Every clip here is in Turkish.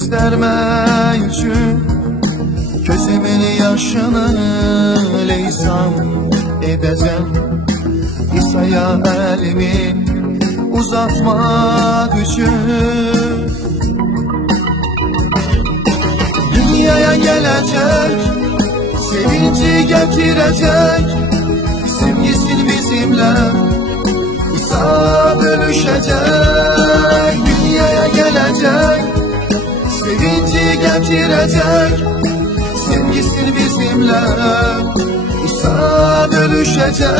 göstermek için gözümün yaşını leysam edeceğim. İsa'ya elimi uzatmak için dünyaya gelecek, sevinci getirecek, sevgisin bizimle İsa bölüşecek. Dünyaya gelecek, sevinci getirecek, sevgisin bizimle İsa bölüşecek.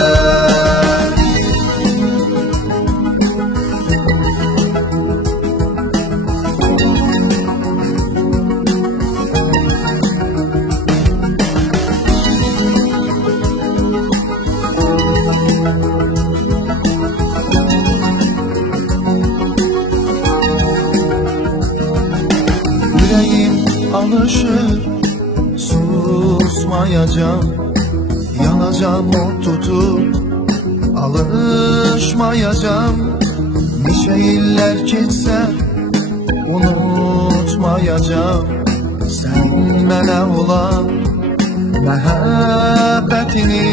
Yüreğim alışır, susmayacağım. Yanacağım, o tutup alışmayacağım. Nice yıllar geçse unutmayacağım senin mənə olan məhəbbətini.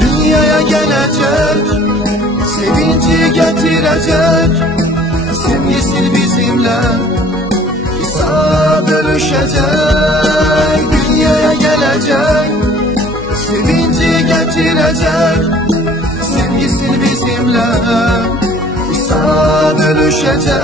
Dünyaya gelecek, sevinci getirecek, sevgisin bizimle İsa bölüşecek. Dünyaya gelecek, sevinci getirecek, sevgisin bizimle İsa bölüşecek.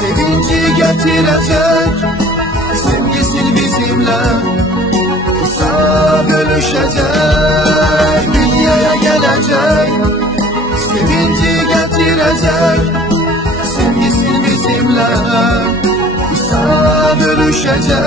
Sevinci getirecek, sevgisin bizimle İsa bölüşecek. Dünyaya gelecek, sevinci getirecek, sevgisin bizimle İsa bölüşecek.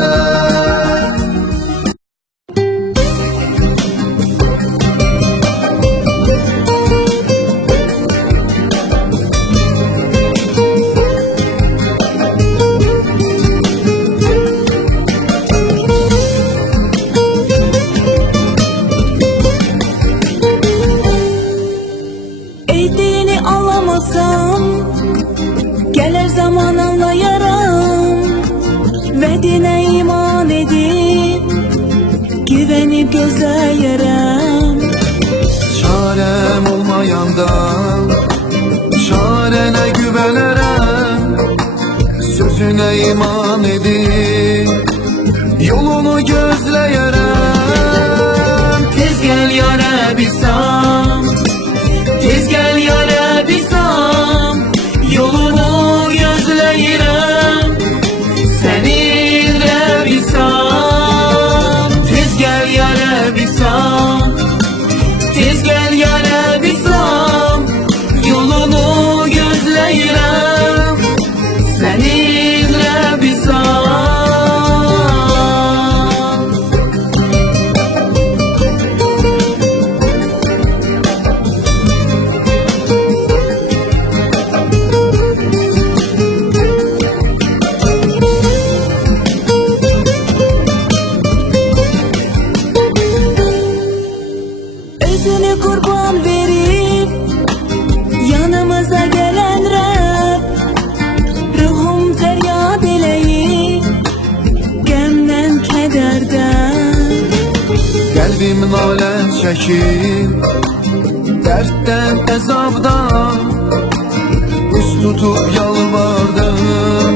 Gelir zaman anlayarım ve dine iman edip güvenip gözleyerem. Çarem olmayanda çarene güvenerem, sözüne iman edip yolunu gözleyerem. Tez gel ya Rabbi İsa'm, tez gel ya Rabbi İsa'm, yolunu gözleyirem senin Rabbi İsa'm. Tez gel ya Rabbi İsa'm, tez gel ya Rabbi İsa'm, yolunu gözleyirem senin Rabbi İsa'm. Özünü kurban verip yanımıza gelen Rab, ruhum feryat eleyip gemden kederden. Kalbim nalə çəkir dərddən, əzabdan, üst tutup yalvardım,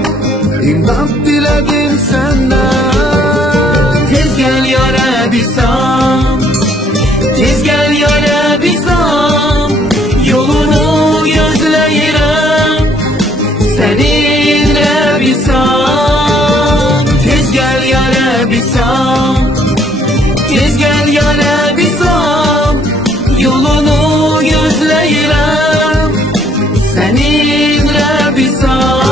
imdad dilədim səndən. Tez gel ya Rabbi İsa'm, tez gel ya Rabbi İsa'm, yolunu gözleyirem senin Rabbi İsa'm. Tez gel ya Rabbi İsa'm, tez gel ya Rabbi İsa'm, yolunu gözleyirem senin Rabbi İsa'm.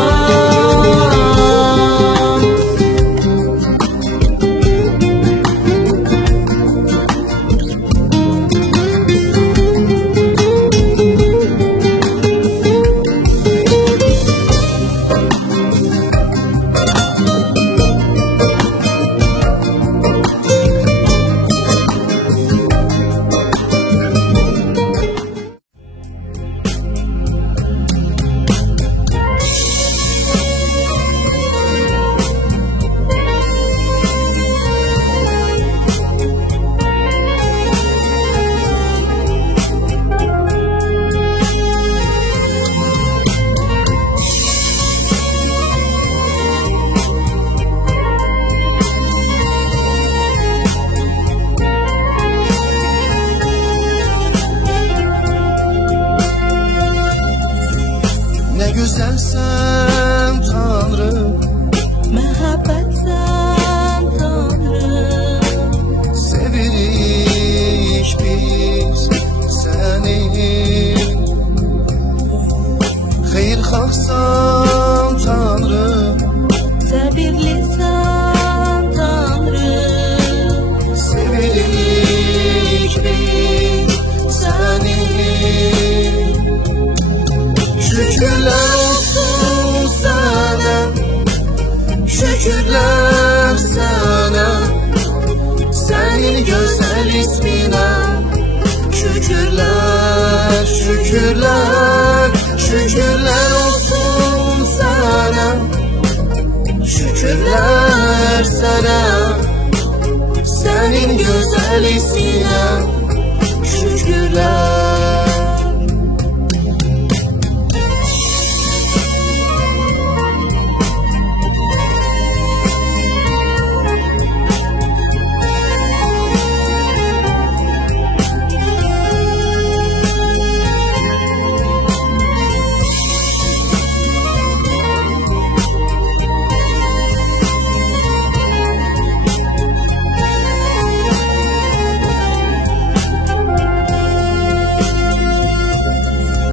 halis